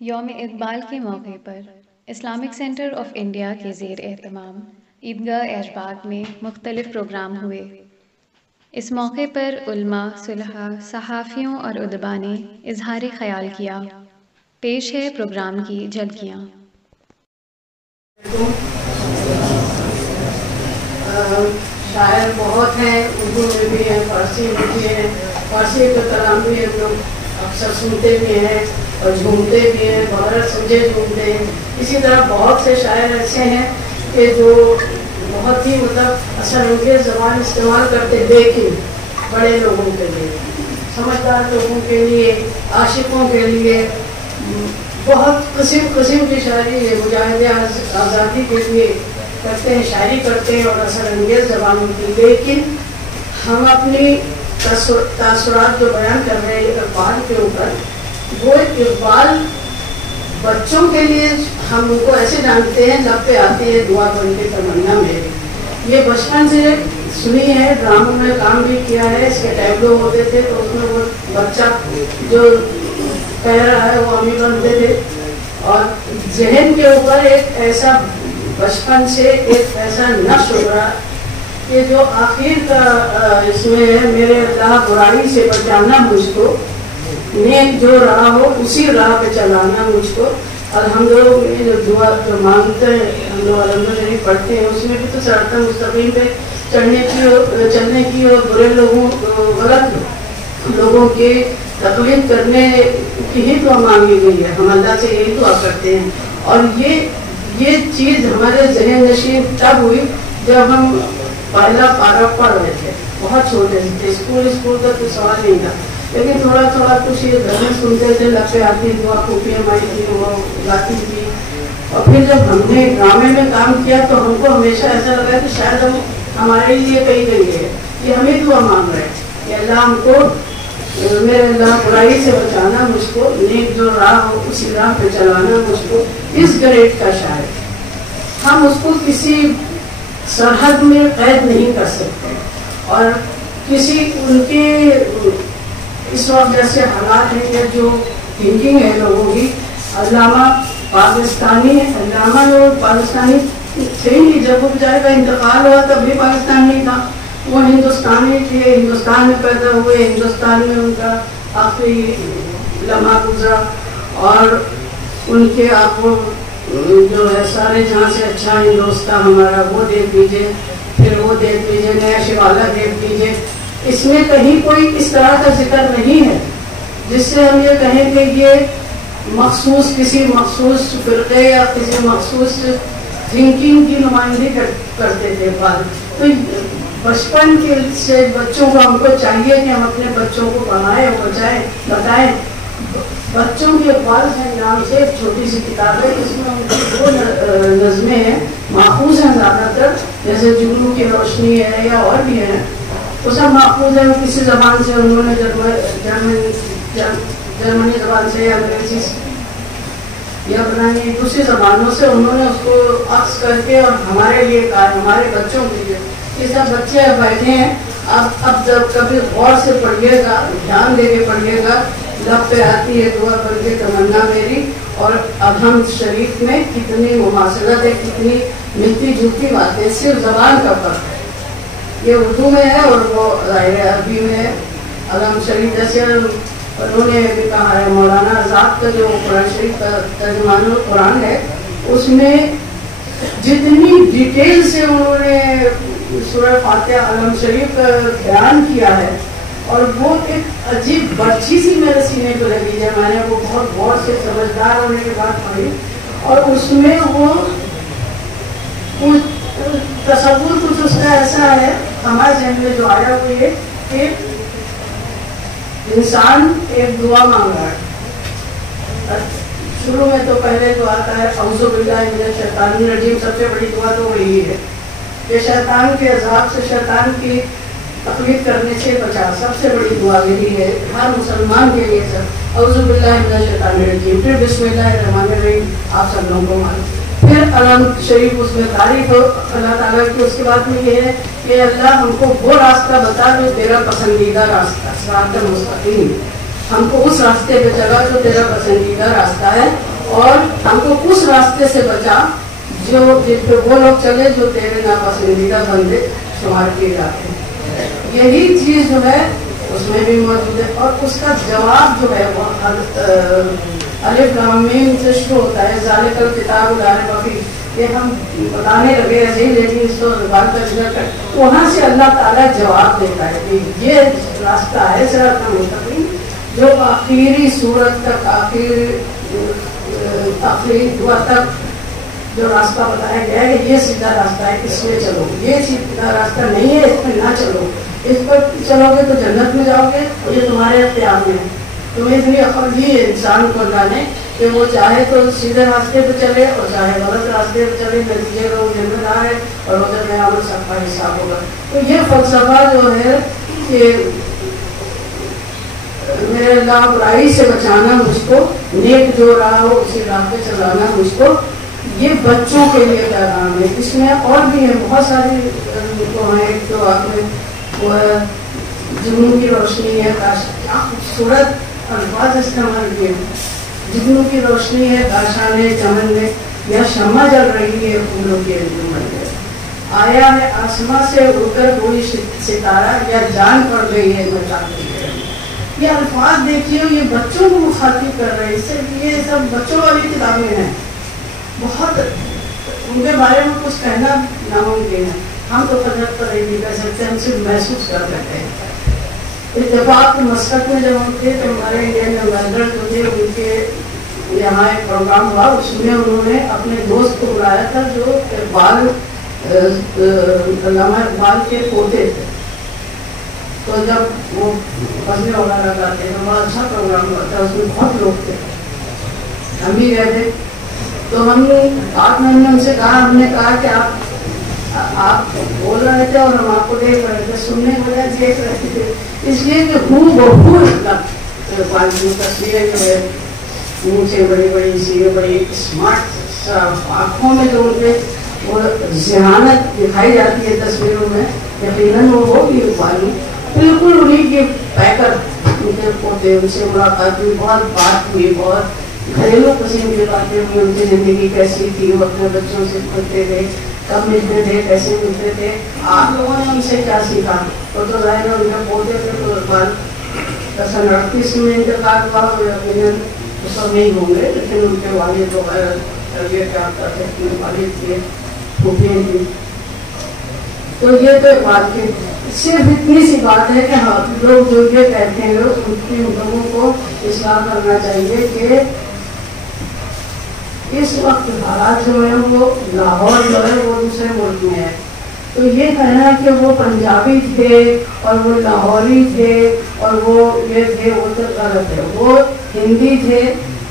یوم اقبال کے موقع پر اسلامک سینٹر آف انڈیا کے زیر اہتمام عیدگاہ ایشباگ میں مختلف پروگرام ہوئے۔ اس موقع پر علماء، صلحاء، صحافیوں اور ادبا نے اظہار خیال کیا۔ پیش ہے پروگرام کی جھلکیاں۔ شاعر بہت ہیں، اردو میں بھی ہیں، فارسی میں بھی ہیں۔ فارسی کے کلام بھی ہم لوگ اکثر سنتے بھی ہیں اور جھومتے بھی ہیں، بغیر سمجھے جھومتے ہیں۔ اسی طرح بہت سے شاعر ایسے ہیں کہ جو بہت ہی اثر انگیز زبان استعمال کرتے، لیکن بڑے لوگوں کے لیے، سمجھدار لوگوں کے لیے، عاشقوں کے لیے بہت قسم کی شاعری ہے، مجاہد آزادی کے لیے کرتے ہیں، شاعری کرتے ہیں اور اثر انگیز زبانوں کی۔ لیکن ہم اپنی تاثرات جو بیان کر رہے ہیں اقبال کے اوپر، وہ اقبال بچوں کے لیے ہم ان کو ایسے جانتے ہیں، لب پہ آتی ہے دعا بن کے تمنا میری۔ یہ بچپن سے سنی ہے، ڈراموں میں کام بھی کیا ہے، اس کے ٹیبلو ہوتے تھے تو اس میں وہ بچہ جو کہہ رہا ہے وہ امی بنتے تھے، اور ذہن کے اوپر ایک ایسا بچپن سے ایک ایسا نقش ہو رہا کہ جو آخر کا اس میں ہے، میرے اللہ برائی سے بچانا مجھ کو، نیک جو راہ ہو اسی راہ پہ چلانا مجھ کو۔ اور ہم لوگ یہ جو دعا جو مانگتے ہیں، ہم لوگ الحمد للہ پڑھتے ہیں، اس میں بھی تو صراط مستقیم پہ چلنے کی اور برے لوگوں، غلط لوگوں کی تقلید کرنے کی ہی دعا مانگی گئی ہے۔ ہم اللہ سے یہی دعا کرتے ہیں، اور یہ چیز ہمارے ذہن نشین تب ہوئی جب ہم پہلا پارہ پڑھ رہے تھے، بہت چھوٹے تھے، اسکول کا کوئی سوال نہیں تھا، لیکن تھوڑا کچھ یہ گھر میں سنتے تھے، لپے آتی دعا پھوپھیاں مائی تھی وہ گاتی تھی۔ اور پھر جب ہم نے ڈرامے میں کام کیا تو ہم کو ہمیشہ ایسا لگا کہ شاید ہمارے لیے کہی گئی ہے، کہ ہمیں دعا مانگ رہے ہیں کہ اللہ ہم کو، میرے اللہ برائی سے بچانا مجھ کو، نیک جو راہ ہو اسی راہ پہ چلانا مجھ کو۔ اس گریڈ کا شاعر، ہم اس کو کسی سرحد میں قید نہیں کر سکتے، اور کسی ان کے اس وقت جیسے حالات ہیں یا جو تھنکنگ ہے لوگوں کی، علامہ جو پاکستانی تھے ہی، جب وہ بیچارے کا انتقال ہوا تب بھی پاکستان نہیں تھا، وہ ہندوستانی تھے، ہندوستان میں پیدا ہوئے، ہندوستان میں ان کا آخری لمحہ گزرا، اور ان کے آپ جو ہے سارے جہاں سے اچھا ہندوستان ہمارا وہ دیکھ لیجیے، پھر وہ دیکھ لیجیے، نیا شوالا دیکھ لیجیے۔ اس میں کہیں کوئی اس طرح کا ذکر نہیں ہے جس سے ہم یہ کہیں کہ یہ کسی مخصوص فرقے یا کسی مخصوص تھنکنگ کی نمائندگی کرتے تھے۔ تو بچپن کے سے بچوں کو ہم کو چاہیے کہ ہم اپنے بچوں کو پڑھائیں اور بتائیں۔ بچوں کے اقبال کے نام سے ایک چھوٹی سی کتاب ہے، اس میں ان کی دو نظمیں ہیں، محفوظ ہیں زیادہ تر، جیسے جگنو کی روشنی ہے یا اور بھی ہیں، وہ سب محفوظ ہیں۔ کسی زبان سے انہوں نے جرمنی زبان سے یا انگریزی سے یا اپنی دوسری زبانوں سے انہوں نے اس کو عکس کر کے اور ہمارے لیے کہا، ہمارے بچوں کے لیے۔ یہ سب بچے بیٹھے ہیں، اب جب کبھی غور سے پڑھیے گا، دھیان دے کے پڑھیے گا، لب پہ آتی ہے دعا بن کے تمنا میری، اور اب ہم شریف میں کتنی مماثلت ہے، کتنی ملتی جلتی باتیں، صرف زبان کا فرق ہے۔ یہ اردو میں ہے اور وہ ظاہر عربی میں ہے۔ علم شریف جیسے انہوں نے بھی کہا ہے، مولانا آزاد کا جو قرآن شریف کا ترجمان قرآن ہے، اس میں جتنی ڈیٹیل سے انہوں نے سورہ فاتحہ علم شریف بیان کیا ہے، اور وہ ایک عجیب برچھی سی میرے سینے پہ لگی ہے، میں نے وہ بہت غور سے سمجھدار ہونے کے بعد پڑھی، اور اس میں وہ تصور کچھ اس کا ایسا ہے ہمارے ذہن میں جو آیا وہ یہ کہ انسان ایک دعا مانگ رہا ہے۔ شروع میں تو پہلے جو آتا ہے اعوذ باللہ من الشیطان الرجیم، سب سے بڑی دعا تو وہی ہے کہ شیطان کے عذاب سے، شیطان کی تقلید کرنے سے بچا۔ سب سے بڑی دعا یہی ہے ہر مسلمان کے لیے، سب اعوذ باللہ من الشیطان الرجیم، پھر بسم اللہ الرحمن الرحیم، آپ سب لوگوں کو معلوم، پھر علم شریف اس میں تعریف ہو اللہ تعالیٰ کی۔ اس کے بعد میں یہ ہے کہ اللہ ہم کو وہ راستہ بتا جو تیرا پسندیدہ راستہ، صراط مستقیم۔ ہم کو اس راستے پہ چلا جو تیرا پسندیدہ راستہ ہے، اور ہم کو اس راستے سے بچا جو جن پہ وہ لوگ چلے جو تیرے ناپسندیدہ بندے شمار کیے جاتے ہیں۔ یہی چیز جو ہے اس میں بھی موجود ہے، اور اس کا جواب جو ہے وہ الف لام میم سے شروع ہوتا ہے، ذالک الکتاب لا ریب فیہ، یہ ہم بتانے لگے ایسے ہی، لیکن اس کو زبان کا ذکر کر وہاں سے اللہ تعالیٰ جواب دیتا ہے کہ یہ راستہ ہے صراط مستقیم، جو آخری صورت تک آخری دعا تک جو راستہ بتایا گیا ہے کہ یہ سیدھا راستہ ہے، اس میں چلو، یہ سیدھا راستہ نہیں ہے اس میں نہ چلو، اس پر چلو گے تو جنت میں جاؤ گے، اور یہ تمہارے اختیار میں ہے۔ تمہیں اتنی عقل دی ہے انسان کو اللہ نے کہ وہ چاہے تو سیدھے راستے پہ چلے اور چاہے غلط راستے پہ چلے، نتیجے کا وہ جنت آئے اور ادھر میں عمل سب کا حساب ہوگا۔ تو یہ فلسفہ جو ہے کہ میرے اللہ برائی سے بچانا مجھ کو، نیک جو راہ ہو اسی راہ پہ چلانا مجھ کو، یہ بچوں کے لیے پیغام ہے۔ اس میں اور بھی ہے بہت ساری جو ہیں، جو آپ نے وہ جگنو کی روشنی ہے، کیا خوبصورت الفاظ استعمال کیے، جگنو کی روشنی ہے کاشانے چمن میں، یا شمع جل رہی ہے پھولوں کے انجمن میں، آیا ہے آسماں سے اڑ کر کوئی ستارہ، یا جان پڑ گئی ہے میدان میں۔ یہ الفاظ دیکھیے، یہ بچوں کو مخاطب کر رہے ہیں، اس سے یہ سب بچوں والی کتابیں ہیں، بہت ان کے بارے میں کچھ کہنا ناممکن ہے، ہم تو قدرت پر نہیں کر سکتے، ہم صرف محسوس کر سکتے ہیں۔ اتفاق مسقط میں جب ہم تھے تو ہمارے انڈین ایمبیسڈر جو تھے ان کے یہاں ایک پروگرام ہوا، اس میں انہوں نے اپنے دوست کو بلایا تھا جو علامہ اقبال کے پوتے تھے، تو جب وہ غزلیں وغیرہ گاتے ہیں، بہت اچھا پروگرام ہوا تھا، اس میں بہت لوگ تھے، ہم بھی گئے تھے۔ تو ہم نے ان سے کہا، ہم نے کہا کہ آپ بول رہے تھے اور ہم آپ کو دیکھ رہے تھے، سننے کے بجائے دیکھ رہے تھے، اس لیے کہ تصویریں جو ہے منہ سے بڑی بڑی سی بڑی اسمارٹ آنکھوں میں جو ان کے وہ ذہانت دکھائی جاتی ہے تصویروں میں، یقیناً وہ ہوگی اقبال، بالکل انہیں کے پیکر ان کے پوتے، ان سے ملاقات ہوئی، بہت بات ہوئی، بہت گھریلو قسم کی باتیں ہوئی، ان کی زندگی کیسی تھی، وہ اپنے بچوں سے ملتے تھے، کب ملتے تھے، کیسے ملتے تھے، آپ لوگوں نے ان سے کیا سیکھا؟ وہ تو ظاہر ہے ان کے پوتے تھے، تو اقبال 1938 میں انتقال ہوا، یقیناً اس وقت نہیں ہوں گے، لیکن ان کے والد وغیرہ تربیت یافتہ تھے، والد تھے، پھوپھیاں تھیں۔ تو یہ تو اقبال کی صرف اتنی سی بات ہے کہ ہاں لوگ جو یہ کہتے ہیں ان لوگوں کو اصلاح کرنا چاہیے کہ اس وقت حالات جو ہے وہ لاہور جو ہے وہ دوسرے ملک میں ہے، تو یہ کہنا کہ وہ پنجابی تھے اور وہ لاہوری تھے اور وہ یہ تھے، وہ تو غلط ہے۔ وہ ہندی تھے،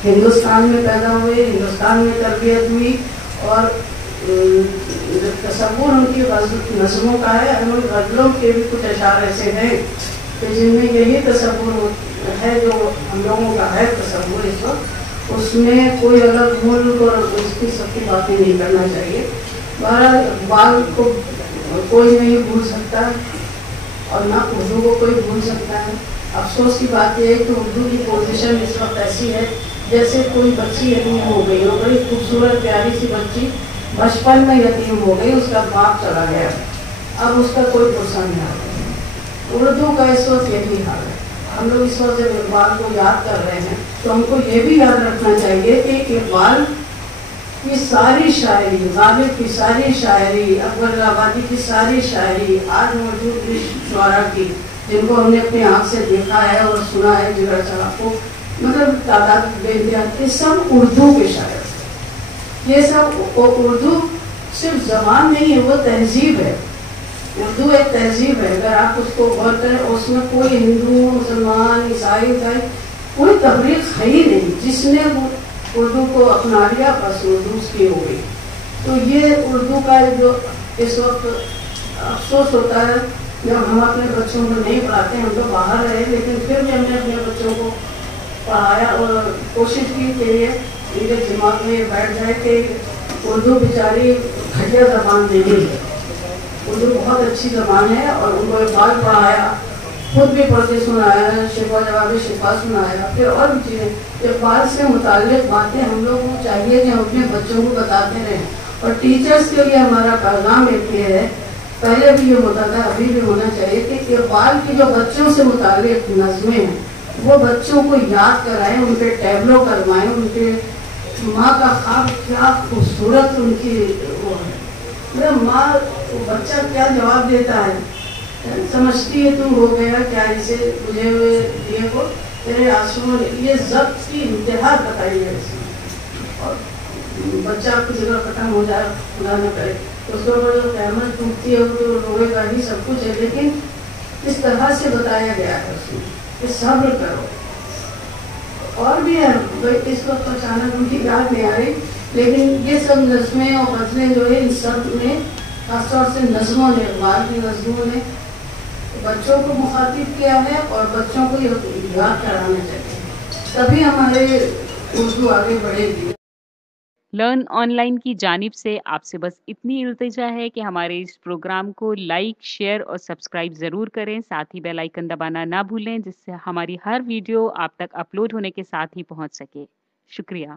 ہندوستان میں پیدا ہوئے، ہندوستان میں تربیت ہوئی، اور تصور ان کی نظموں کا ہے، ان غزلوں کے بھی کچھ اشعار ایسے ہیں کہ جن میں یہی تصور ہے جو ہم لوگوں کا ہے تصور اس وقت، اس میں کوئی الگ ملک اور اس کی سب کی باتیں نہیں کرنا چاہیے۔ بہرحال اقبال کو کوئی نہیں بھول سکتا اور نہ اردو کو کوئی بھول سکتا ہے۔ افسوس کی بات یہ ہے کہ اردو کی پوزیشن اس وقت ایسی ہے جیسے کوئی بچی یتیم ہو گئی ہو، بڑی خوبصورت پیاری سی بچی بچپن میں یتیم ہو گئی، اس کا باپ چلا گیا، اب اس کا کوئی پرسہ نہیں آتا۔ اردو کا اس وقت یہی حال ہے۔ ہم لوگ اس وقت جب اقبال کو یاد کر رہے ہیں تو ہم کو یہ بھی یاد رکھنا چاہیے کہ اقبال کی ساری شاعری، غالب کی ساری شاعری، اکبر آبادی کی ساری شاعری، آج موجود شعراء کی جن کو ہم نے اپنی آنکھ سے دیکھا ہے اور سنا ہے، جگر صاحب کو مطلب تعداد بے انتہا، یہ سب اردو کے شاعر ہیں۔ یہ سب اردو صرف زبان نہیں ہے، وہ تہذیب ہے۔ اردو ایک تہذیب ہے، اگر آپ اس کو غور کریں، اس میں کوئی ہندو، مسلمان، عیسائی کوئی تفریق ہے ہی نہیں، جس نے اردو کو اپنا لیا بس اردو اس کی ہو گئی۔ تو یہ اردو کا جو اس وقت افسوس ہوتا ہے جب ہم اپنے بچوں کو نہیں پڑھاتے، ہم تو باہر رہے لیکن پھر بھی ہم نے اپنے بچوں کو پڑھایا اور کوشش کی کہ یہ ان کے دماغ میں بیٹھ جائے کہ اردو بیچاری گھٹیا زبان نہیں ہے، اردو بہت اچھی زبان ہے، اور ان کو اقبال پڑھایا خود بھی پڑھتے سنایا، شفا جواب شفا سنایا، پھر اور بھی چیزیں اقبال سے متعلق باتیں ہم لوگوں کو چاہیے کہ ہم اپنے بچوں کو بتاتے رہیں. اور ٹیچرس کے لیے ہمارا پیغام ایک یہ ہے، پہلے بھی یہ ہوتا تھا ابھی بھی ہونا چاہیے، کہ اقبال کی جو بچوں سے متعلق نظمیں ہیں وہ بچوں کو یاد کرائیں، ان پہ ٹیبلو کروائیں، ان کے ماں کا خواب کیا خوبصورت ان کی وہ ہے. مطلب ماں بچہ کیا جواب دیتا ہے، سمجھتی ہے تو ہو گیا کیا اسے مجھے دیے کو تیرے آنسوؤں نے، یہ ضبط کی انتہا بتائی ہے اس میں. اور بچہ کچھ اگر ختم ہو جائے خدا نہ کرے تو اس کے اوپر جو قیامت ٹوٹتی ہے وہ تو روئے گا ہی، سب کچھ ہے، لیکن اس طرح سے بتایا گیا ہے اس میں کہ صبر کرو. اور بھی ہے اس وقت اچانک ان کی یاد نہیں آ رہی، لیکن یہ سب نظمیں اور غزلیں جو ہے ان سب میں خاص طور سے نظموں نے، اقبال کی نظموں نے بچوں کو مخاطب کیا ہے اور بچوں کو یہ یاد کرانا چاہیے، تبھی ہمارے اردو آگے بڑھے گی. لرن آن لائن کی جانب سے آپ سے بس اتنی التجا ہے کہ ہمارے اس پروگرام کو لائک، شیئر اور سبسکرائب ضرور کریں. ساتھ ہی بیل آئیکن دبانا نہ بھولیں، جس سے ہماری ہر ویڈیو آپ تک اپلوڈ ہونے کے ساتھ ہی پہنچ سکے. شکریہ.